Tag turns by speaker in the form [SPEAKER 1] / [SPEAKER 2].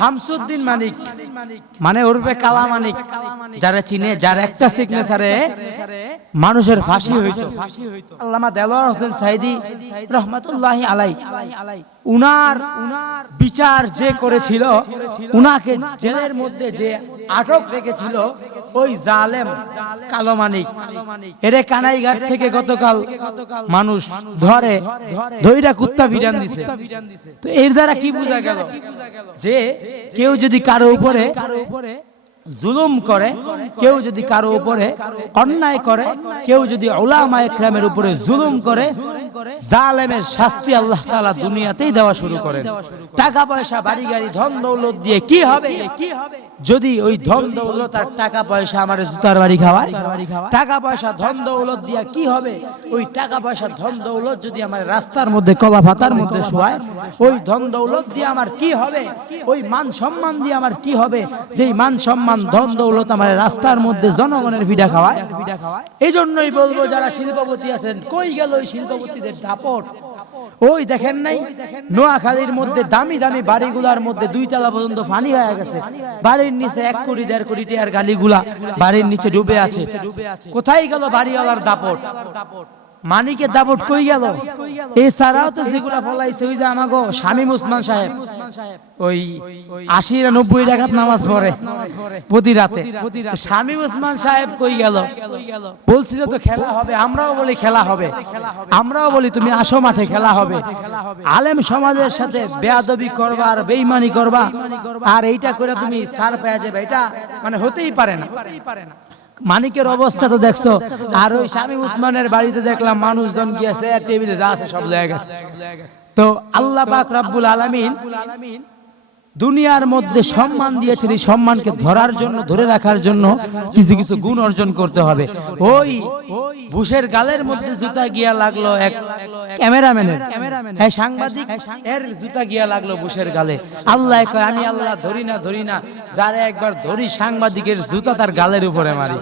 [SPEAKER 1] শামসুদ্দিন মানিক। মানে উর্বে কালা মানিক, যারা চিনে, যার একটা সিগনেচারে মানুষের ফাঁসি হইতো। আল্লামা দেলোয়ার হোসেন সাইদি রহমাতুল্লাহ আলাই উনার উনার বিচার যে করেছিল, উনাকে জেলের মধ্যে যে আটক রেখেছিল ওই জালেম, কালো মানিক। এরে কানাইঘাট থেকে গতকাল মানুষ ধরে ধইরা কুত্তা বিরান দিছে। তো এর দ্বারা কি বোঝা গেল? যে কেউ যদি কারও উপরে জুলুম করে, কেউ যদি কারও উপরে অন্যায় করে, কেউ যদি ওলামা একরামের উপরে জুলুম করে জালেমের শাস্তি আল্লাহ তাআলা দুনিয়াতেই দেওয়া শুরু করেন। টাকা পয়সা বাড়ি গাড়ি ধন দৌলত দিয়ে কি হবে? কি হবে? যদি ওই ধন দৌলত আর টাকা পয়সা আমার জুতার বাড়ি খাওয়ায়? টাকা পয়সা ধন দৌলত দিয়া কি হবে? ওই টাকা পয়সা ধন দৌলত যদি আমার রাস্তার মধ্যে কলা ভাতার মধ্যে শোয়ায় ওই ধন দৌলত দিয়ে আমার কি হবে? ওই মান সম্মান দিয়ে আমার কি হবে? যেই মান সম্মান, ধন দৌলত আমার রাস্তার মধ্যে জনগণের ভিডা খাওয়ায়। এই জন্যই বলব, যারা শিল্পপতি আছেন, কই গেল ওই শিল্পপতিদের দাপট? ওই দেখেন নাই? নোয়াখালীর মধ্যে দামি দামি বাড়িগুলার মধ্যে দুই তলা পর্যন্ত পানি হয়ে গেছে। বাড়ির নিচে এক কোটি, দেড় কোটি টিয়ার গালিগুলা বাড়ির নিচে ডুবে আছে। কোথায় গেল বাড়িওয়ালার দাপট? মানিকের দাপট কই গেল? এছাড়াও তো যেগুলা ফলাইছে, ওই যে আমাগো শামীম উসমান সাহেব, ওই আশি নব্বই টাকাত নামাজ পড়ে প্রতি রাতে। শামীম উসমান সাহেব কই গেল? বলছিল তো খেলা হবে, আমরাও বলি খেলা হবে। আমরাও বলি তুমি আসো মাঠে, খেলা হবে। আলেম সমাজের সাথে বেয়াদবি করবা আর বেইমানি করবা, আর এইটা করে তুমি সার পেয়ে যাবে এটা মানে হতেই পারে না। মানিকের অবস্থা তো দেখছ। আর ওই স্বামী উসমানের বাড়িতে দেখলাম মানুষজন গিয়েছে টেবিলে যা আছে সব জায়গা গেছে। তো আল্লাহ পাক রব্বুল আলামিন দুনিয়ার মধ্যে সম্মান দিয়েছেন, এই সম্মানকে ধরার জন্য, ধরে রাখার জন্য কিছু কিছু গুণ অর্জন করতে হবে। ওই বুশের গালের মধ্যে জুতা গিয়া লাগল এক ক্যামেরাম্যানের। হ্যাঁ সাংবাদিক, এর জুতা গিয়া লাগল বুশের গালে। আল্লাহ কয়, আমি আল্লাহ ধরি না ধরি না। যারা একবার ধরি, সাংবাদিকের জুতা তার গালের উপরে মারি।